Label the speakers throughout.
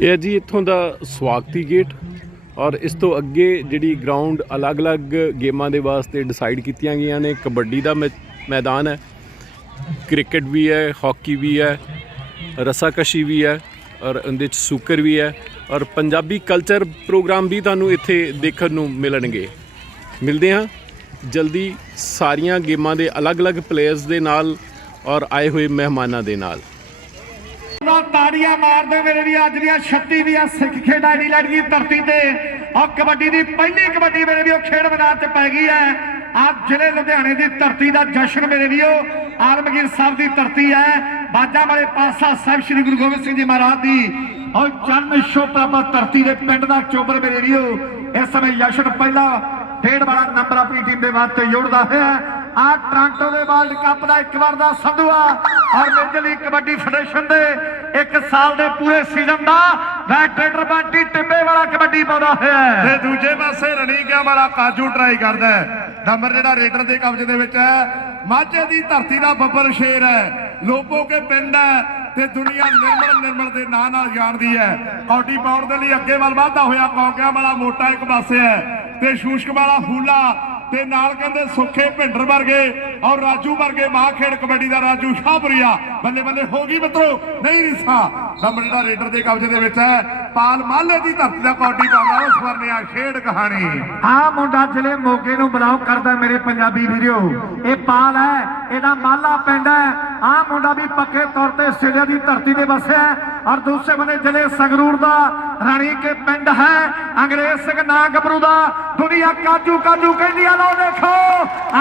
Speaker 1: ਇਹ ਹੈ ਜੀ ਇੱਥੋਂ ਦਾ ਸਵਾਗਤੀ ਗੇਟ ਔਰ ਇਸ ਤੋਂ ਅੱਗੇ ਜਿਹੜੀ ਗਰਾਊਂਡ ਅਲੱਗ-ਅਲੱਗ ਗੇਮਾਂ ਦੇ ਵਾਸਤੇ ਡਿਸਾਈਡ ਕੀਤੀਆਂ ਗਈਆਂ ਨੇ, ਕਬੱਡੀ ਦਾ ਮੈ- ਮੈਦਾਨ ਹੈ, ਕ੍ਰਿਕਟ ਵੀ ਹੈ, ਹਾਕੀ ਵੀ ਹੈ, ਰਸਾਕਸ਼ੀ ਵੀ ਹੈ ਔਰ ਉਹਦੇ ਚ ਸੂਕਰ ਵੀ ਹੈ ਔਰ ਪੰਜਾਬੀ ਕਲਚਰ ਪ੍ਰੋਗਰਾਮ ਵੀ ਤੁਹਾਨੂੰ ਇੱਥੇ ਦੇਖਣ ਨੂੰ ਮਿਲਣਗੇ। ਮਿਲਦੇ ਹਾਂ। ਜਲਦੀ ਸਾਰੀਆਂ ਗੇਮਾਂ ਦੇ ਅਲੱਗ-ਅਲੱਗ ਪਲੇਅਰਸ ਦੇ ਨਾਲ ਔਰ ਆਏ ਹੋਏ ਮਹਿਮਾਨਾਂ ਦੇ ਨਾਲ।
Speaker 2: ਤਾੜੀਆਂ ਮਾਰਦੇ ਮੇਰੇ ਵੀ ਅੱਜ ਦੀਆਂ 36 ਦੀਆਂ ਸਿੱਖ ਖੇਡਾਂ ਦੀ ਲੜਕੀ ਧਰਤੀ ਤੇ ਔਰ ਕਬੱਡੀ ਦੀ ਪਹਿਲੀ ਕਬੱਡੀ ਮੇਰੇ ਵੀ ਉਹ ਖੇਡ ਮੈਦਾਨ 'ਚ ਪੈ ਗਈ ਹੈ। ਅੱਜ ਜ਼ਿਲ੍ਹੇ ਲੁਧਿਆਣੇ ਦੀ ਧਰਤੀ ਦਾ ਜਸ਼ਨ ਮੇਰੇ ਵੀਓ ਆਲਮਗੀਰ ਸਾਹਿਬ ਦੀ ਧਰਤੀ ਹੈ। ਬਾਜਾ ਵਾਲੇ ਪਾਸਾ ਸਾਹਿਬ ਸ੍ਰੀ ਗੁਰੂ ਗੋਬਿੰਦ ਸਿੰਘ ਜੀ ਮਹਾਰਾਜ ਦੀ। ਔਰ ਜਨਮ ਸ਼ੋ ਧਰਤੀ ਦੇ ਪਿੰਡ ਦਾ ਚੋਬਰ ਮੇਰੇ ਵੀਓ ਇਸ ਸਮੇਂ ਜਸ਼ਨ ਪਹਿਲਾ ਡੇਢ ਵਾਲਾ ਨੰਬਰ ਆਪਣੀ ਟੀਮ ਦੇ ਵਾਸਤੇ ਜੋੜਦਾ ਹੋਇਆ ਆ ਟ੍ਰਾਂਟੋ ਦੇ ਵਰਲਡ ਕੱਪ ਦਾ ਇੱਕ ਵਾਰ ਦਾ ਸੰਧੂਆ ਔਰ ਮੇਜਰ ਕਬੱਡੀ ਫੈਡਰੇਸ਼ਨ ਦੇ ਇੱਕ ਸਾਲ ਦੇ ਪੂਰੇ ਸੀਜ਼ਨ ਦਾ ਵੈਟਰੇਟਰ ਬੰਟੀ ਟਿੱਬੇ ਵਾਲਾ ਕਬੱਡੀ ਪਾਉਂਦਾ ਹੋਇਆ
Speaker 3: ਤੇ ਦੂਜੇ ਪਾਸੇ ਰਣੀਕਿਆਂ ਵਾਲਾ ਕਾਜੂ ਟਰਾਈ ਕਰਦਾ ਹੈ। ਨੰਬਰ ਜਿਹੜਾ ਰੇਡਰ ਦੇ ਕਬਜ਼ੇ ਦੇ ਵਿੱਚ ਹੈ, ਮਾਝੇ ਦੀ ਧਰਤੀ ਦਾ ਬੱਬਰ ਸ਼ੇਰ ਹੈ। ਲੋਕੋ ਕੇ ਪਿੰਡ ਹੈ ਤੇ ਦੁਨੀਆ ਨਿਰਮਲ ਨਿਰਮਲ ਦੇ ਨਾਂ ਨਾਲ ਜਾਣਦੀ ਹੈ। ਕੌਡੀ ਪਾਉਣ ਦੇ ਲਈ ਅੱਗੇ ਵੱਲ ਵਧਦਾ ਹੋਇਆ ਕੌਕਿਆਂ ਵਾਲਾ ਮੋਟਾ ਇੱਕ ਪਾਸੇ ਹੈ ਤੇ ਸ਼ੂਸ਼ਕ ਵਾਲਾ ਫੂਲਾ ਤੇ ਨਾਲ ਕਹਿੰਦੇ ਸੁੱਖੇ ਭਿੰਡਰ ਵਰਗੇ ਔਰ ਰਾਜੂ ਵਰਗੇ ਮਾਂ ਖੇਡ ਕਬੱਡੀ ਦਾ ਰਾਜੂ ਸ਼ਾਹਪੁਰੀਆ। ਬੱਲੇ ਬੱਲੇ ਹੋ ਗਈ ਮਿੱਤਰੋ, ਨਹੀਂ ਰਿਸਾ। ਨੰਬਰ ਜਿਹੜਾ ਰੇਡਰ ਦੇ ਕਬਜ਼ੇ ਦੇ ਵਿੱਚ ਹੈ, ਪਾਲ ਮਾਲੇ ਦੀ ਧਰਤੀ ਦਾ ਕੌਡੀ ਪਾਉਂਦਾ ਉਹ ਸਵਰਨਿਆ ਖੇਡ ਕਹਾਣੀ।
Speaker 2: ਆ ਮੁੰਡਾ ਜ਼ਿਲ੍ਹੇ ਮੋਗੇ ਨੂੰ ਬਲੌਕ ਕਰਦਾ ਮੇਰੇ ਪੰਜਾਬੀ ਵੀਰੋ। ਇਹ ਪਾਲ ਹੈ, ਇਹਦਾ ਮਾਲਾ ਪਿੰਡ ਹੈ। ਆ ਮੁੰਡਾ ਵੀ ਪੱਕੇ ਤੌਰ ਤੇ ਆਸਟ੍ਰੇਲੀਆ ਦੀ ਧਰਤੀ ਤੇ ਵਸਿਆ ਔਰ ਦੂਸਰੇ ਬੰਨੇ ਜ਼ਿਲ੍ਹੇ ਸੰਗਰੂਰ ਦਾ ਰਾਣੀ ਕੇ ਪਿੰਡ ਹੈ ਅੰਗਰੇਜ਼ ਸਿੰਘ ਨਾਂ ਗੱਭਰੂ ਦਾ ਦੁਨੀਆ ਕਾਜੂ ਕਾਜੂ ਕਹਿੰਦੀ ਆ ਲਓ ਦੇਖੋ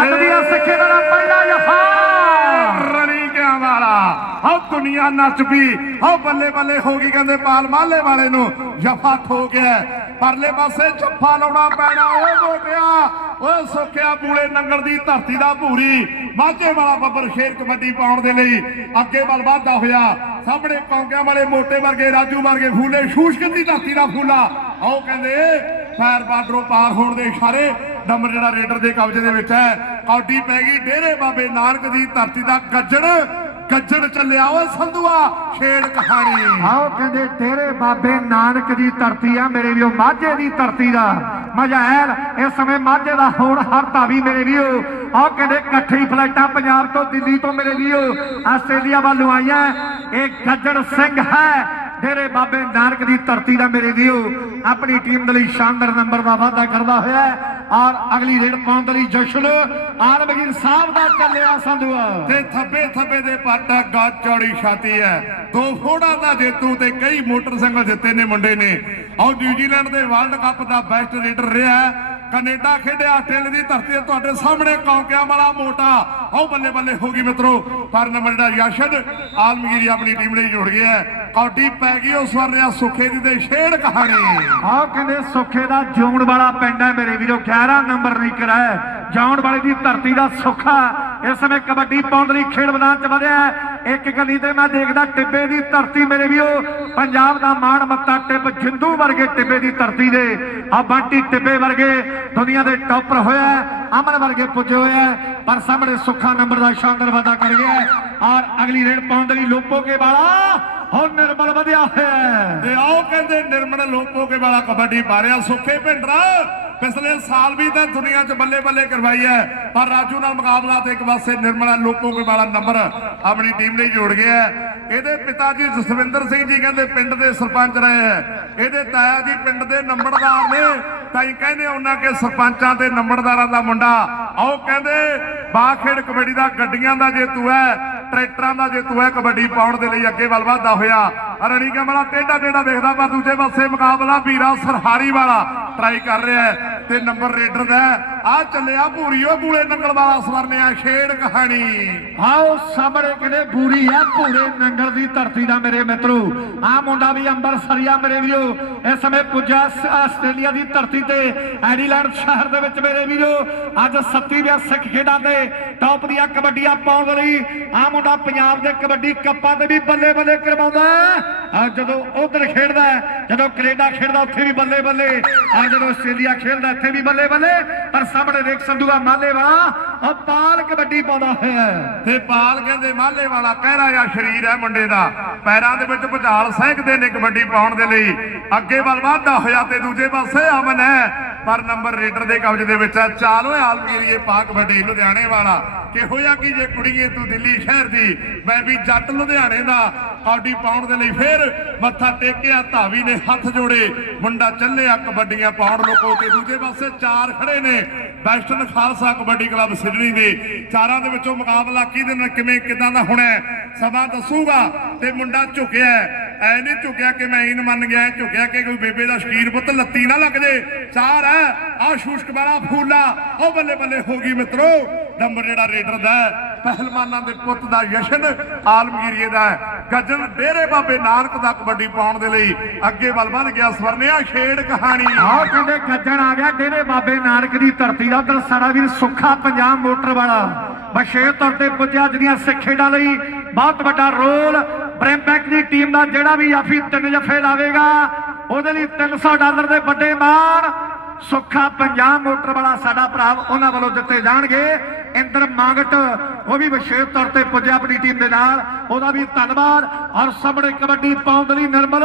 Speaker 2: ਅੱਜ ਦੀਆਂ ਸਿੱਖੇ ਦਾ ਪਹਿਲਾ ਜਫਾ।
Speaker 3: ਰਣੀ ਕਿਆਂ ਵਾਲਾ। ਹੋ ਦੁਨੀਆ ਨੱਚ ਪਈ ਹੋ ਬੱਲੇ ਬੱਲੇ ਹੋ ਗਈ ਕਹਿੰਦੇ ਪਾਲ ਮਾਲੇ ਵਾਲੇ ਨੂੰ ਜਫਾ ਠੋ ਗਿਆ। ਪਰਲੇ ਪਾਸੇ ਜੱਫਾ ਲਾਉਣਾ ਪੈਣਾ, ਓਏ ਮੋਟਿਆ, ਓਏ ਸੁੱਖਿਆ ਬੂਲੇ ਨੰਗਲ ਦੀ ਧਰਤੀ ਦਾ ਭੂਰੀ। ਮਾਝੇ ਵਾਲਾ ਬੱਬਰ ਸ਼ੇਰ ਕਬੱਡੀ ਪਾਉਣ ਦੇ ਲਈ ਅੱਗੇ ਵੱਲ ਵਾਧਾ ਹੋਇਆ। ਸਾਹਮਣੇ ਕੌਂਕਿਆਂ ਵਾਲੇ ਮੋਟੇ ਵਰਗੇ, ਰਾਜੂ ਵਰਗੇ ਫੂਲੇ ਸ਼ੂਸ਼ਕਨ ਦੀ ਧਰਤੀ ਦਾ ਫੂਲਾ। ਆਓ ਕਹਿੰਦੇ, ਫਾਇਰ ਬਾਰਡਰੋਂ ਪਾਰ ਹੋਣ ਦੇ ਇਸ਼ਾਰੇ ਡੰਬਰ ਜਿਹੜਾ ਰੇਡਰ ਦੇ ਕਬਜ਼ੇ ਦੇ ਵਿੱਚ ਹੈ, ਕੌਡੀ ਪੈ ਗਈ, ਡੇਰੇ ਬਾਬੇ ਨਾਨਕ ਦੀ ਧਰਤੀ ਦਾ ਗੱਜਣ। ਗੱਜਣ ਚੱਲਿਆ ਓਏ ਸੰਧੂਆ, ਖੇਡ ਕਹਾਣੀ।
Speaker 2: ਆਓ ਕਹਿੰਦੇ, ਤੇਰੇ ਬਾਬੇ ਨਾਨਕ ਦੀ ਧਰਤੀ ਆ, ਮੇਰੇ ਵੀਓ ਮਾਝੇ ਦੀ ਧਰਤੀ ਦਾ। ਮਜਾਇਲ ਇਸ ਸਮੇਂ ਮਾਝੇ ਦਾ ਹੋਣ ਹਰ ਧਾਵੀ ਮੇਰੇ ਵੀਓ ਆਓ ਕਹਿੰਦੇ, ਇਕੱਠੀ ਫਲਾਈਟਾਂ ਪੰਜਾਬ ਤੋਂ ਦਿੱਲੀ ਤੋਂ ਮੇਰੇ ਵੀਓ ਆਸਟ੍ਰੇਲੀਆ ਵੱਲੋਂ ਆਈਆਂ। ਇਹ ਗੱਜਣ ਸਿੰਘ ਹੈ, ਤੇਰੇ ਬਾਬੇ ਨਾਨਕ ਦੀ ਧਰਤੀ ਦਾ ਮੇਰੇ ਵੀਓ ਆਪਣੀ ਟੀਮ ਦੇ ਲਈ ਸ਼ਾਨਦਾਰ ਨੰਬਰ ਦਾ ਵਾਅਦਾ ਕਰਦਾ ਹੋਇਆ ਔਰ ਅਗਲੀ ਰੇਡ ਪਾਉਣ ਦੇ ਲਈ ਜਸ਼ਨ ਆਲਮਗੀਰ ਸਾਹਿਬ ਦਾ ਚੱਲਿਆ ਸੰਧੂਆ
Speaker 3: ਤੇ ਥੱਬੇ ਥੱਬੇ ਦੇ ਪੱਟ ਗੱਜ ਚੌੜੀ ਛਾਤੀ ਹੈ। ਦੋ ਫੋੜਾ ਦਾ ਜੇਤੂ ਤੇ ਕਈ ਮੋਟਰਸਾਈਕਲ ਜਿੱਤੇ ਨੇ ਮੁੰਡੇ ਨੇ। ਔਰ ਨਿਊਜ਼ੀਲੈਂਡ ਦੇ ਵਰਲਡ ਕੱਪ ਦਾ ਬੈਸਟ ਰੇਡਰ ਰਿਹਾ ਹੈ। ਕੈਨੇਡਾ ਖੇਡਿਆ, ਆਸਟ੍ਰੇਲੀਆ ਦੀ ਧਰਤੀ ਤੁਹਾਡੇ ਸਾਹਮਣੇ ਕੌਂਕਿਆਂ ਵਾਲਾ ਮੋਟਾ। ਉਹ ਬੱਲੇ ਬੱਲੇ ਹੋ ਗਈ ਮਿੱਤਰੋ, ਪਰ ਨੰਬਰ ਜਿਹੜਾ ਯਸ਼ਦ ਆਲਮਗੀਰੀ ਆਪਣੀ ਟੀਮ ਲਈ ਜੁੜ ਗਿਆ ਕੌਡੀ ਪੈ ਗਈ ਉਸ ਵਾਰ ਰਿਹਾ ਸੁੱਖੇ ਦੀ ਤੇ ਛੇੜ ਕਹਾਣੀ
Speaker 2: ਆਹ ਕਹਿੰਦੇ ਸੁੱਖੇ ਦਾ ਜੌਣ ਵਾਲਾ ਪਿੰਡ ਹੈ ਮੇਰੇ ਵੀਰੋ 11 ਨੰਬਰ ਨੀਕਰ ਹੈ ਜੌਣ ਵਾਲੇ ਦੀ ਧਰਤੀ ਦਾ ਸੁੱਖਾ ਇਸ ਸਮੇਂ ਕਬੱਡੀ ਪਾਉਣ ਲਈ ਖੇਡ ਮੈਦਾਨ 'ਚ ਵਧਿਆ ਹੈ। ਇੱਕ ਗਲੀ ਤੇ ਮੈਂ ਦੇਖਦਾ ਟਿੱਬੇ ਦੀ ਧਰਤੀ ਮੇਰੇ ਵੀਰੋ ਪੰਜਾਬ ਦਾ ਮਾਣ ਮੱਤਾ ਟਿੱਬ ਜਿੰਦੂ ਵਰਗੇ ਟਿੱਬੇ ਦੀ ਧਰਤੀ ਦੇ ਆ ਬੰਟੀ ਟਿੱਬੇ ਵਰਗੇ ਦੁਨੀਆ ਦੇ ਟੌਪਰ ਹੋਇਆ ਹੈ। ਅਮਨ ਵਰਗੇ ਪੁੱਜੇ ਹੋਇਆ ਹੈ ਪਰ ਸਾਹਮਣੇ ਸੁੱਖਾ ਨੰਬਰ ਦਾ ਸ਼ਾਨਦਾਰ ਵਾਧਾ ਕਰ ਗਿਆ ਹੈ। ਔਰ ਅਗਲੀ ਰੇਡ ਪਾਉਣ ਦੇ ਲਈ ਲੋਪੋਕੇ ਵਾਲਾ ਹੁਣ ਨਿਰਮਲ ਵਧਿਆ ਹੈ।
Speaker 3: ਤੇ ਆਓ ਕਹਿੰਦੇ ਨਿਰਮਲ ਲੋਪੋਕੇ ਵਾਲਾ ਕਬੱਡੀ ਮਾਰਿਆ, ਸੁੱਖੇ ਭਿੰਡਰਾ ਪਿਛਲੇ ਸਾਲ ਵੀ ਤਾਂ ਦੁਨੀਆ 'ਚ ਬੱਲੇ ਬੱਲੇ ਕਰਵਾਈ ਹੈ, ਪਰ ਰਾਜੂ ਨਾਲ ਮੁਕਾਬਲਾ ਤੇ ਇੱਕ ਪਾਸੇ ਨਿਰਮਲਾ ਲੋਪੋਕੇ ਵਾਲਾ ਨੰਬਰ ਆਪਣੀ ਟੀਮ ਲਈ ਜੋੜ ਗਿਆ ਇਹਦੇ ਪਿਤਾ ਜੀ ਜਸਵਿੰਦਰ ਸਿੰਘ ਜੀ ਕਹਿੰਦੇ ਪਿੰਡ ਦੇ ਸਰਪੰਚ ਰਹੇ ਹੈ। ਇਹਦੇ ਤਾਇਆ ਜੀ ਪਿੰਡ ਦੇ ਨੰਬਰਦਾਰ ਨੇ। ਤਾਂ ਹੀ ਕਹਿੰਦੇ ਉਹਨਾਂ ਕਿ ਸਰਪੰਚਾਂ ਤੇ ਨੰਬਰਦਾਰਾਂ ਦਾ ਮੁੰਡਾ। ਆਓ ਕਹਿੰਦੇ ਬਾਖੇੜ ਕਬੱਡੀ ਦਾ ਗੱਡੀਆਂ ਦਾ ਜੇਤੂ ਹੈ। ਟਰੈਕਟਰਾਂ ਦਾ ਜੇਤੂ ਹੈ ਕਬੱਡੀ ਪਾਉਣ ਦੇ ਲਈ ਅੱਗੇ ਵੱਲ ਵਧਦਾ ਹੋਇਆ, ਰਣੀ ਕਮਲਾ ਟੇਡਾ ਟੇਡਾ ਵੇਖਦਾ ਪਰ ਦੂਜੇ ਪਾਸੇ ਮੁਕਾਬਲਾ ਵੀਰਾ ਸਰਹਾਰੀ ਵਾਲਾ ਟਰਾਈ ਕਰ ਰਿਹਾ ਹੈ ਤੇ ਨੰਬਰ ਰੇਡਰ ਦਾ ਆ ਚੱਲਿਆ ਭੂਰੀਓ ਬੂਲੇ ਨੰਗਲ ਵਾਲਾ ਸਵਰਨਿਆ ਖੇਡ ਕਹਾਣੀ।
Speaker 2: ਆਓ ਸਾਹਮਣੇ ਕਿਨੇ ਬੂਰੀ ਹੈ ਭੂਰੇ ਨੰਗਲ ਦੀ ਧਰਤੀ ਦਾ ਮੇਰੇ ਮਿੱਤਰੋ। ਆ ਮੁੰਡਾ ਵੀ ਅੰਬਰਸਰੀਆ ਮੇਰੇ ਵੀਰੋ। ਇਸ ਸਮੇਂ ਪੁੱਜਾ ਆਸਟ੍ਰੇਲੀਆ ਦੀ ਧਰਤੀ ਤੇ, ਐਡੀਲੈਂਡ ਸ਼ਹਿਰ ਦੇ ਵਿੱਚ ਮੇਰੇ ਵੀਰੋ। ਅੱਜ 27ਵੀਂ ਸਿੱਖ ਖੇਡਾਂ ਦੇ ਟੌਪ ਦੀਆਂ ਕਬੱਡੀਆਂ ਪਾਉਣ ਦੇ ਲਈ ਆ ਮੁੰਡਾ ਪੰਜਾਬ ਦੇ ਕਬੱਡੀ ਕੱਪਾਂ ਤੇ ਵੀ ਬੱਲੇ ਬੱਲੇ ਕਰਵਾਉਂਦਾ। ਆ ਜਦੋਂ ਉਧਰ ਖੇਡਦਾ, ਜਦੋਂ ਕੈਨੇਡਾ ਖੇਡਦਾ, ਉੱਥੇ ਵੀ ਬੱਲੇ ਬੱਲੇ ਆ ਜਦੋਂ ਆਸਟ੍ਰੇਲੀਆ ਖੇਡਦਾ, ਇੱਥੇ ਵੀ ਬੱਲੇ ਬੱਲੇ ਪਰ ਸਾਹਮਣੇ ਦੇਖ ਸੰਧੂਆ ਮਾਲੇ ਵਾਲਾ ਉਹ ਪਾਲ ਕਬੱਡੀ ਪਾਉਂਦਾ ਹੋਇਆ ਹੈ।
Speaker 3: ਤੇ ਪਾਲ ਕਹਿੰਦੇ ਮਾਲੇ ਵਾਲਾ ਕਹਿਰਾ ਜਾਂ ਸ਼ਰੀਰ ਹੈ ਮੁੰਡੇ ਦਾ। ਪੈਰਾਂ ਦੇ ਵਿੱਚ ਭੁਚਾਲ ਸਹਿਕਦੇ ਨੇ ਕਬੱਡੀ ਪਾਉਣ ਦੇ ਲਈ। ਅੱਗੇ ਵੱਲ ਵਾਧਾ ਹੋਇਆ ਤੇ ਦੂਜੇ ਪਾਸੇ ਅਮਨ ਹੈ। ਪਰ ਨੰਬਰ ਰੇਡਰ ਦੇ ਕਬਜ਼ੇ ਦੇ ਵਿੱਚ ਹੈ। ਚਾਲ ਓਏ ਆਲਮਗੀਰੀਏ ਪਾ ਕਬੱਡੀ ਲੁਧਿਆਣੇ ਵਾਲਾ। ਕਿਹੋ ਜਿਹਾ ਕੀ ਜੇ ਕੁੜੀਏ ਤੂੰ ਦਿੱਲੀ ਸ਼ਹਿਰ ਦੀ? ਮੈਂ ਵੀ ਜੱਟ ਲੁਧਿਆਣੇ ਦਾ। ਕਬੱਡੀ ਪਾਉਣ ਦੇ ਲਈ ਫੇਰ ਮੱਥਾ ਟੇਕਿਆ, ਧਾਵੀ ਨੇ ਹੱਥ ਜੋੜੇ। ਮੁੰਡਾ ਚੱਲਿਆ ਕਬੱਡੀਆਂ ਪਾਉਣ ਲੋਕੋ ਤੇ ਦੂਜੇ ਪਾਸੇ, ਚਾਰ ਖੜੇ ਨੇ। Western Khalsa kabaddi club Sydney ਦੇ। ਚਾਰਾਂ ਦੇ ਵਿੱਚੋਂ ਮੁਕਾਬਲਾ ਕਿਹਦੇ ਨਾਲ, ਕਿਵੇਂ, ਕਿਦਾਂ ਦਾ ਹੋਣਾ ਸਮਾਂ ਦੱਸੂਗਾ। ਤੇ ਮੁੰਡਾ ਝੁਕਿਆ ਹੈ। ਐ ਨਹੀਂ ਝੁਕਿਆ ਕਿ ਮੈਂ ਇਨ ਮੰਨ ਗਿਆ ਝੁਕਿਆ ਕਿ ਕੋਈ ਬੇਬੇ ਦਾ ਸ਼ਕੀਰ ਪੁੱਤ ਲੱਤੀ ਨਾ ਲੱਗ ਜੇ। ਚਾਰ ਹੈ। ਆ ਸ਼ੂਸ਼ਕ ਵਾਲਾ ਫੂਲਾ। ਉਹ ਬੱਲੇ ਬੱਲੇ ਹੋ ਗਈ ਮਿੱਤਰੋ। ਨੰਬਰ ਜਿਹੜਾ ਰੇਡਰ ਦਾ ਪਹਿਲਵਾਨਾਂ ਦੇ ਪੁੱਤ ਦਾ ਯਸ਼ਨ ਆਲਮਗੀਰੀਏ ਦਾ ਗੱਜਣ ਡੇਰੇ ਬਾਬੇ ਨਾਨਕ ਦਾ ਕਬੱਡੀ ਪਾਉਣ ਦੇ ਲਈ ਅੱਗੇ ਵੱਲ ਵੱਧ ਗਿਆ ਸਵਰਨਿਆ ਖੇਡ ਕਹਾਣੀ।
Speaker 2: ਆਹ ਕਹਿੰਦੇ ਗੱਜਣ ਆ ਗਿਆ ਡੇਰੇ ਬਾਬੇ ਨਾਨਕ ਦੀ ਧਰਤੀ ਦਾ ਉਧਰ ਸਾਡਾ ਵੀਰ ਸੁੱਖਾ ਪੰਜਾਬ ਮੋਟਰ ਵਾਲਾ। ਬਸ਼ੇਰ ਤੌਰ ਤੇ ਪੁੱਜਿਆ ਜਿਹੜੀਆਂ ਸਿੱਖ ਖੇਡਾਂ ਲਈ ਬਹੁਤ ਵੱਡਾ ਰੋਲ। ਬ੍ਰੈਂਬੈਕ ਦੀ ਟੀਮ ਦਾ ਜਿਹੜਾ ਵੀ ਆਫੀ ਤਿੰਨ ਜਫੇ ਲਾਵੇਗਾ, ਉਹਦੇ ਲਈ 300 ਡਾਲਰ ਦੇ ਵੱਡੇ ਮਾਣ। ਸੁੱਖਾ ਪੰਜਾਬ ਮੋਟਰ ਵਾਲਾ ਸਾਡਾ ਭਰਾ ਉਹਨਾਂ ਵੱਲੋਂ ਦਿੱਤੇ ਜਾਣਗੇ। ਇੰਦਰ ਮੰਗਟ, ਉਹ ਵੀ ਵਿਸ਼ੇਸ਼ ਤੌਰ ਤੇ ਪੁੱਜਿਆ ਆਪਣੀ ਟੀਮ ਦੇ ਨਾਲ। ਉਹਦਾ ਵੀ ਧੰਨਵਾਦ। ਔਰ ਸਾਹਮਣੇ ਕਬੱਡੀ ਪਾਉਣ ਲਈ ਨਿਰਮਲ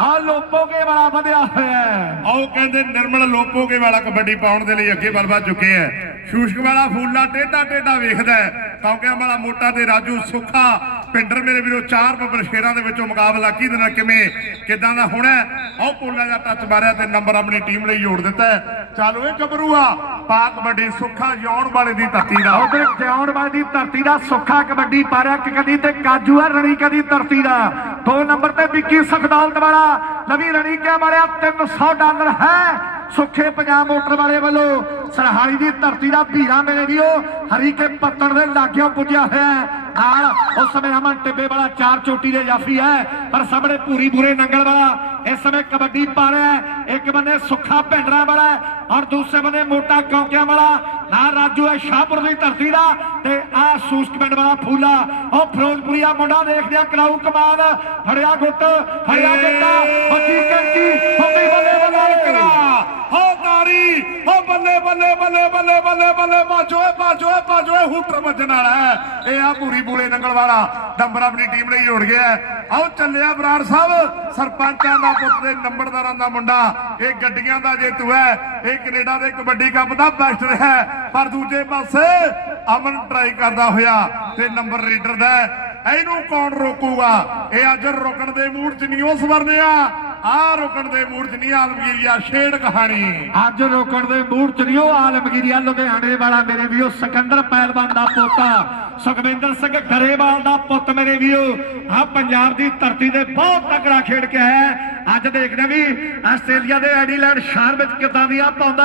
Speaker 2: ਆ ਲੋਪੋਗੇ ਵਾਲਾ ਵਧਿਆ ਹੋਇਆ ਹੈ।
Speaker 3: ਆਓ ਕਹਿੰਦੇ ਨਿਰਮਲ ਲੋਪੋਗੇ ਵਾਲਾ ਕਬੱਡੀ ਪਾਉਣ ਦੇ ਲਈ ਅੱਗੇ ਵੱਲ ਵੱਧ ਚੁੱਕੇ ਹੈ। ਸ਼ੂਸ਼ਕ ਵਾਲਾ ਫੂਲਾ ਟੇਡਾ ਟੇਡਾ ਵੇਖਦਾ ਹੈ। ਕਿਉਂਕਿ ਵਾਲਾ ਮੋਟਾ ਤੇ ਰਾਜੂ ਸੁੱਖਾ ਪਿੰਡਰ ਮੇਰੇ ਵੀਰੋ, ਚਾਰ ਬੱਬਰ ਸ਼ੇਰਾਂ ਦੇ ਵਿੱਚੋਂ ਮੁਕਾਬਲਾ ਕਿਹਦੇ ਨਾਲ, ਕਿਵੇਂ, ਕਿਦਾਂ ਦਾ ਹੋਣਾ ਹੈ? ਪੋਲਾ ਦਾ ਟੱਚ ਮਾਰਿਆ ਤੇ ਨੰਬਰ ਆਪਣੀ ਟੀਮ ਲਈ ਜੋੜ ਦਿੱਤਾ ਹੈ। ਚੱਲ ਗੱਭਰੂਆ ਪਾ ਕਬੱਡੀ ਸੁੱਖਾ ਜਿਉਣ ਵਾਲੇ ਦੀ ਧਰਤੀ ਦਾ।
Speaker 2: ਉਧਰ ਜਿਉਣ ਵਾਲੀ ਦੀ ਧਰਤੀ ਦਾ ਸੁੱਖਾ ਕਬੱਡੀ ਪਾਰਿਆ ਕਿ ਕਦੀ ਤੇ ਕਾਜੂ ਹੈ ਰਣੀਕਾ ਦੀ ਧਰਤੀ ਦਾ। ਦੋ ਨੰਬਰ ਤੇ ਵਿੱਕੀ ਸਖਦੌਲਤ ਵਾਲਾ ਲਵੀ ਰਣੀਕਾ ਮਾਰਿਆ? 300 ਡਾਲਰ ਹੈ। ਸੁੱਖੇ ਪੰਜਾਬ ਮੋਟਰ ਵਾਲੇ ਵੱਲੋਂ ਸਰਹਾਲੀ ਦੀ ਧਰਤੀ ਦਾ ਭੀਰਾ ਮੇਰੇ ਵੀਓ ਹਰੀਕੇ ਪੱਤਣ ਦੇ ਲਾਗਿਓ ਪੁੱਜਿਆ ਹੋਇਆ ਨਾਲ ਉਸ ਸਮੇਂ ਅਮਨ ਟਿੱਬੇ ਵਾਲਾ ਚਾਰ ਚੋਟੀ ਦੇ ਜਾਫੀ ਹੈ, ਪਰ ਸਾਹਮਣੇ ਪੂਰੀ ਬੁਰੇ ਨੰਗਲ ਵਾਲਾ। ਇਸ ਸਮੇਂ ਕਬੱਡੀ ਪਾ ਰਿਹਾ ਹੈ, ਇੱਕ ਬੰਨੇ ਸੁੱਖਾ ਭਿੰਡਰਾ ਵਾਲਾ ਔਰ ਦੂਸਰੇ ਬੰਨੇ ਮੋਟਾ ਕੌਂਕਿਆਂ ਵਾਲਾ। ਨਾਲ ਰਾਜੂ ਹੈ ਸ਼ਾਹਪੁਰ ਦੀ ਧਰਤੀ ਦਾ ਤੇ ਆ ਸੂਸਕ ਪਿੰਡ ਵਾਲਾ ਫੂਲਾ। ਉਹ ਫਿਰੋਜ਼ਪੁਰੀਆ ਮੁੰਡਾ ਦੇਖਦੇ ਆ ਕਰਾਊ ਕਮਾਲ। ਫੜਿਆ ਗੁੱਟ, ਫੜਿਆ ਗੁੱਟਾ। ਬੱਚੀ ਕੈਂਚੀ ਹੁੰਦੀ ਬੱਲੇ ਬੱਲੇ
Speaker 3: ਕਰਾ ਹੋ ਤਾਰੀ ਹੋ ਬੱਲੇ ਬੱਲੇ ਬੱਲੇ ਬੱਲੇ ਬੱਲੇ ਬਾਜੋ ਏ ਬਾਜੋ ਏ ਬਾਜੋ ਏ, ਹੂਟਰ ਵੱਜਣ ਵਾਲਾ ਇਹ ਆ ਪੂਰੀ ਬੂਲੇ ਨੰਗਲ ਵਾਲਾ। ਨੰਬਰ ਆਪਣੀ ਟੀਮ ਲਈ ਜੋੜ ਗਿਆ ਆਓ ਚੱਲਿਆ ਬਰਾੜ ਸਾਹਿਬ, ਸਰਪੰਚਾਂ ਦਾ ਪੁੱਤ ਤੇ ਨੰਬਰਦਾਰਾਂ ਦਾ ਮੁੰਡਾ। ਇਹ ਗੱਡੀਆਂ ਦਾ ਜੇਤੂ ਹੈ। ਇਹ ਕੈਨੇਡਾ ਦੇ ਕਬੱਡੀ ਕੱਪ ਦਾ ਬੈਸਟ ਰਿਹਾ ਪਰ ਦੂਜੇ ਪਾਸੇ ਅਮਨ ਟਰਾਈ ਕਰਦਾ ਹੋਇਆ ਤੇ ਨੰਬਰ ਰੀਡਰ ਦਾ ਇਹਨੂੰ ਕੌਣ ਰੋਕੂਗਾ? ਇਹ ਅੱਜ ਰੁਕਣ ਦੇ ਮੂਡ 'ਚ ਨਹੀਂ ਉਸ ਵਰਨਿਆ ਆ ਰੁਕਣ ਦੇ ਮੂਡ 'ਚ ਨਹੀਂ ਆਲਮਗੀਰੀਆ, ਛੇੜ ਕਹਾਣੀ।
Speaker 2: ਅੱਜ ਰੋਕਣ ਦੇ ਮੂਡ ਚ ਨਹੀਂ, ਉਹ ਆਲਮਗੀਰੀਆ, ਲੁਧਿਆਣੇ ਵਾਲਾ ਮੇਰੇ ਵੀਓ ਸਿਕੰਦਰ ਪਹਿਲਵਾਨ ਦਾ ਪੋਤਾ ਸੁਖਵਿੰਦਰ ਸਿੰਘ ਗਰੇਵਾਲ ਦਾ ਪੁੱਤ ਮੇਰੇ ਵੀਓ ਆ ਪੰਜਾਬ ਦੀ ਧਰਤੀ ਤੇ ਬਹੁਤ ਤਕੜਾ ਖੇਡ ਕੇ ਆਇਆ ਹੈ। ਅੱਜ ਦੇਖਦੇ ਵੀ ਆਸਟ੍ਰੇਲੀਆ ਦੇ ਐਡੀਲੈਂਡ ਸ਼ਹਿਰ ਵਿੱਚ ਕਿਦਾਂ ਦੀਆਂ ਪਾਉਂਦਾ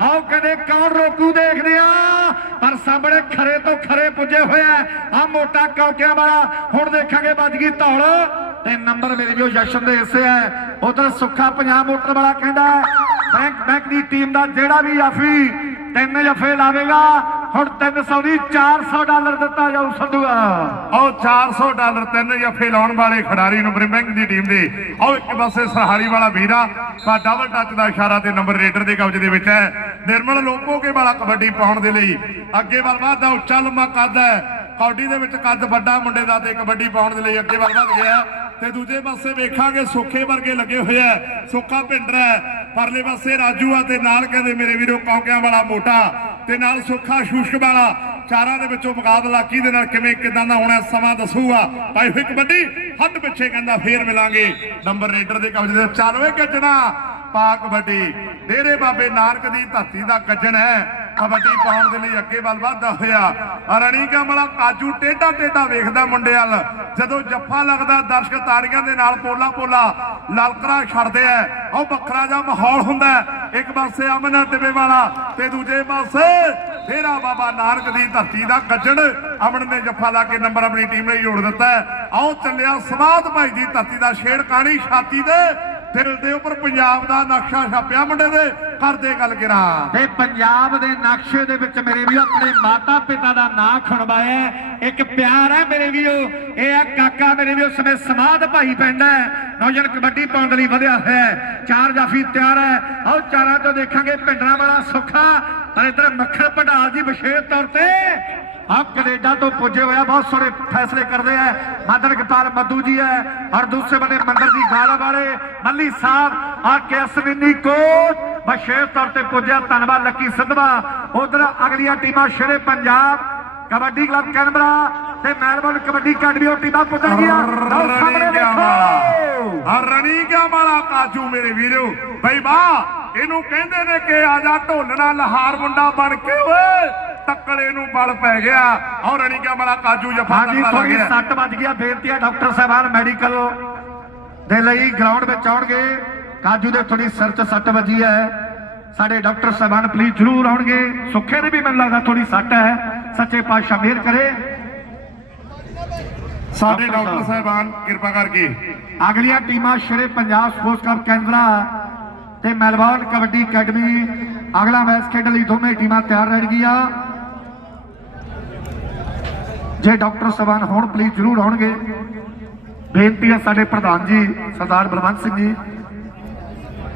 Speaker 2: ਆਓ ਕਹਿੰਦੇ ਕੌਣ ਰੋਕੂ ਦੇਖਦੇ ਆ ਪਰ ਸਾਹਮਣੇ ਖਰੇ ਤੋਂ ਖਰੇ ਪੁੱਜੇ ਹੋਇਆ ਆ ਮੋਟਾ ਕੌਕਿਆਂ ਵਾਲਾ। ਹੁਣ ਦੇਖਾਂਗੇ ਵੱਜ ਗਈ ਧੌਲ। ਤੇ ਨੰਬਰ ਮੇਰੇ ਵੀਓ ਜਸ਼ਨ ਦੇ ਹਿੱਸੇ ਹੈ। ਉਧਰ ਸੁੱਖਾ ਪੰਜਾਬ ਮੋਟਰ ਵਾਲਾ ਕਹਿੰਦਾ ਬੈਂਕ ਬੈਂਕ ਦੀ ਟੀਮ ਦਾ ਜਿਹੜਾ ਵੀ ਆਫੀ ਤਿੰਨ ਜਫੇ ਲਾਵੇਗਾ। ਹੁਣ 300 ਦੀ 400 ਡਾਲਰ ਦਿੱਤਾ ਜਾਊ ਸੰਧੂਆ
Speaker 3: ਆਓ 400 ਡਾਲਰ ਤਿੰਨ ਜੱਫੇ ਲਾਉਣ ਵਾਲੇ ਖਿਡਾਰੀ ਨੂੰ ਬ੍ਰਿਮਿੰਗ ਦੀ ਟੀਮ ਦੇ। ਆਓ ਇੱਕ ਪਾਸੇ ਸਰਹਾਰੀ ਵਾਲਾ ਵੀਰਾ ਪਰ ਡਬਲ ਟੱਚ ਦਾ ਇਸ਼ਾਰਾ ਤੇ ਨੰਬਰ ਰੇਡਰ ਦੇ ਕਬਜ਼ੇ ਦੇ ਵਿੱਚ ਹੈ। ਨਿਰਮਲ ਲੋਪੋਕੇ ਵਾਲਾ ਕਬੱਡੀ ਪਾਉਣ ਦੇ ਲਈ ਅੱਗੇ ਵੱਲ ਵਧਦਾ, ਉੱਚਾ ਲੰਮਾ ਕੱਦ ਹੈ। ਕੌਡੀ ਦੇ ਵਿੱਚ ਕੱਦ ਵੱਡਾ ਮੁੰਡੇ ਦਾ ਤੇ ਕਬੱਡੀ ਪਾਉਣ ਦੇ ਲਈ ਅੱਗੇ ਵੱਲ ਵਧ ਗਿਆ। ਤੇ ਦੂਜੇ ਪਾਸੇ ਵੇਖਾਂਗੇ ਸੁੱਖੇ ਵਰਗੇ ਲੱਗੇ ਹੋਏ ਆ। ਸੁੱਖਾ ਭਿੰਡਰਾ ਹੈ, ਪਰਲੇ ਪਾਸੇ ਰਾਜੂ ਆ ਤੇ ਨਾਲ ਕਹਿੰਦੇ ਮੇਰੇ ਵੀਰੋ ਕੌਂਕਿਆਂ ਵਾਲਾ ਮੋਟਾ ਤੇ ਨਾਲ ਸੁੱਖਾ ਸ਼ੂਸ਼ਕ ਵਾਲਾ। ਚਾਰਾਂ ਦੇ ਵਿੱਚੋਂ ਮੁਕਾਬਲਾ ਕਿਹਦੇ ਨਾਲ ਕਿਵੇਂ ਕਿਦਾਂ ਦਾ ਹੋਣਾ ਸਮਾਂ ਦੱਸੂਗਾ। ਭਾਈ ਹੋਈ ਕਬੱਡੀ ਹੱਥ ਪਿੱਛੇ ਕਹਿੰਦਾ ਫੇਰ ਮਿਲਾਂਗੇ। ਨੰਬਰ ਰੇਡਰ ਦੇ ਕਬਜ਼ੇ ਦੇ ਚੱਲ ਗੱਜਣਾ ਪਾ ਕਬੱਡੀ। ਡੇਰੇ ਬਾਬੇ ਨਾਨਕ ਦੀ ਧਰਤੀ ਦਾ ਗੱਜਣ ਹੈ। ਕਬੱਡੀ ਪਾਉਣ ਦੇ ਲਈ ਅੱਗੇ ਵੱਲ ਵਧਦਾ ਹੋਇਆ। ਰਣੀਕਾ ਵਾਲਾ ਕਾਜੂ ਟੇਡਾ ਟੇਡਾ ਵੇਖਦਾ ਮੁੰਡੇ ਵੱਲ। ਜਦੋਂ ਜੱਫਾ ਲੱਗਦਾ, ਦਰਸ਼ਕ ਤਾੜੀਆਂ ਦੇ ਨਾਲ ਪੋਲਾ ਪੋਲਾ ਲਲਕਰਾ ਛੱਡਦੇ ਆ। ਉਹ ਵੱਖਰਾ ਜਿਹਾ ਮਾਹੌਲ ਹੁੰਦਾ ਇੱਕ ਪਾਸੇ ਅਮਨ ਟਿਬੇ ਵਾਲਾ ਤੇ ਦੂਜੇ ਪਾਸੇ ਫੇਰਾ ਬਾਬਾ ਨਾਨਕ ਦੀ ਧਰਤੀ ਦਾ ਗੱਜਣ। ਅਮਨ ਨੇ ਜੱਫਾ ਲਾ ਕੇ ਨੰਬਰ ਆਪਣੀ ਟੀਮ ਨੇ ਜੋੜ ਦਿੱਤਾ ਆਓ ਚੱਲਿਆ ਸਮਾਧ ਭਾਈ ਦੀ ਧਰਤੀ ਦਾ ਛੇੜ ਕਾਣੀ ਛਾਤੀ ਦੇ ਦਿਲ ਦੇ ਉੱਪਰ ਪੰਜਾਬ ਦਾ ਨਕਸ਼ਾ ਛਾਪਿਆ ਮੁੰਡੇ ਦੇ। ਕਰਦੇ ਗੱਲ ਗਿਰਾ।
Speaker 2: ਤੇ ਪੰਜਾਬ ਦੇ ਨਕਸ਼ੇ ਦੇ ਵਿੱਚ ਮੇਰੇ ਵੀਰੋ, ਆਪਣੇ ਮਾਤਾ ਪਿਤਾ ਦਾ ਨਾਂ ਖਣਵਾਇਆ ਇੱਕ ਪਿਆਰ ਹੈ ਮੇਰੇ ਵੀਰੋ। ਇਹ ਹੈ ਕਾਕਾ ਮੇਰੇ ਵੀਰੋ ਸਮੇਂ ਸਮਾਧ ਭਾਈ ਪਿੰਡ ਨੌਜਵਾਨ ਕਬੱਡੀ ਪਾਉਣ ਲਈ ਵਧਿਆ ਹੈ। ਚਾਰ ਜਾਫੀ ਤਿਆਰ ਹੈ। ਆਓ ਚਾਰਾਂ ਤੋਂ ਦੇਖਾਂਗੇ ਪਿੰਡਰਾਂ ਵਾਲਾ ਸੁੱਖਾ। ਤਾਂ ਇਧਰ ਮੱਖਣ ਭੰਡਾਰ ਜੀ ਵਿਸ਼ੇਸ਼ ਤੌਰ ਤੇ ਆ ਕੈਨੇਡਾ ਤੋਂ ਪੁੱਜੇ ਹੋਇਆ ਬਹੁਤ ਸੋਹਣੇ ਫੈਸਲੇ ਕਰਦੇ ਆ। ਮਦਨ ਗਪਾਲ ਮੱਦੂ ਜੀ ਹੈ। ਔਰ ਦੂਸਰੇ ਬੰਦੇ ਮੰਦਰ ਜੀ ਗਾਲਾ ਵਾਲੇ ਮੱਲੀ ਸਾਹਿਬ ਆ ਕੇ ਅਸਵਿਨੀ ਵਿਸ਼ੇਸ਼ ਤੌਰ ਤੇ ਪੁੱਜਿਆ ਧੰਨਵਾਦ ਲੱਕੀ ਸਿੱਧਵਾ। ਉਧਰ ਅਗਲੀਆਂ ਟੀਮਾਂ ਸ਼ੇਰੇ ਪੰਜਾਬ ਕਬੱਡੀ ਕਲੱਬ ਕੈਨਬਰਾ ਤੇ ਮੈਲਬੌਰਨ ਕਬੱਡੀ ਅਕੈਡਮੀ ਉਹ ਟੀਮਾਂ ਪੁੱਜਣਗੀਆਂ। ਲਓ ਸਾਹਮਣੇ ਦੇਖੋ।
Speaker 3: ਵਾਲਾ ਕਾਜੂ ਮੇਰੇ ਵੀਰੋ। ਬਈ ਬਾ ਇਹਨੂੰ ਕਹਿੰਦੇ ਨੇ ਕਿ ਆ ਜਾ ਢੋਲਣਾ ਲਹਾਰ ਮੁੰਡਾ ਬਣ ਕੇ ਓਏ। ਟੱਕਲੇ ਨੂੰ ਬਲ ਪੈ ਗਿਆ। ਔਰ ਰਣੀਗਾ ਵਾਲਾ ਕਾਜੂ ਜਫਾ
Speaker 2: ਹਾਂਜੀ
Speaker 3: ਲੱਗ
Speaker 2: ਥੋੜੀ
Speaker 3: ਗਿਆ।
Speaker 2: ਸੱਟ ਵੱਜ ਗਿਆ ਬੇਨਤੀ ਹੈ ਡਾਕਟਰ ਸਾਹਿਬਾਨ ਮੈਡੀਕਲ ਦੇ ਲਈ ਗਰਾਊਂਡ ਵਿੱਚ ਆਉਣਗੇ। ਕਾਜੂ ਦੇ ਥੋੜੀ ਸਿਰ 'ਚ ਸੱਟ ਵੱਜੀ ਹੈ। ਸਾਡੇ ਡਾਕਟਰ ਸਾਹਿਬਾਨ ਪਲੀਜ਼ ਜਰੂਰ ਆਉਣਗੇ। ਸੁੱਖੇ ਦੇ ਵੀ ਮੈਨੂੰ ਲੱਗਦਾ ਥੋੜੀ ਸੱਟ ਹੈ। ਸੱਚੇ ਪਾਤਸ਼ਾਹ ਮਿਹਰ ਕਰੇ।
Speaker 3: ਸਾਡੇ ਡਾਕਟਰ ਸਾਹਿਬਾਨ ਕਿਰਪਾ ਕਰਕੇ।
Speaker 2: ਅਗਲੀਆਂ ਟੀਮਾਂ Shere Punjab sports club Canberra ਤੇ ਮੈਲਬੌਰਨ ਕਬੱਡੀ ਅਕੈਡਮੀ। ਅਗਲਾ ਮੈਚ ਖੇਡਣ ਲਈ ਦੋਵੇਂ ਟੀਮਾਂ ਤਿਆਰ ਰਹਿਣਗੀਆਂ। ਜੇ ਡਾਕਟਰ ਸਾਹਿਬਾਨ ਹੁਣ ਪਲੀਜ਼ ਜਰੂਰ ਆਉਣਗੇ। ਬੇਨਤੀ ਹੈ ਸਾਡੇ ਪ੍ਰਧਾਨ ਜੀ ਸਰਦਾਰ ਬਲਵੰਤ ਸਿੰਘ ਜੀ।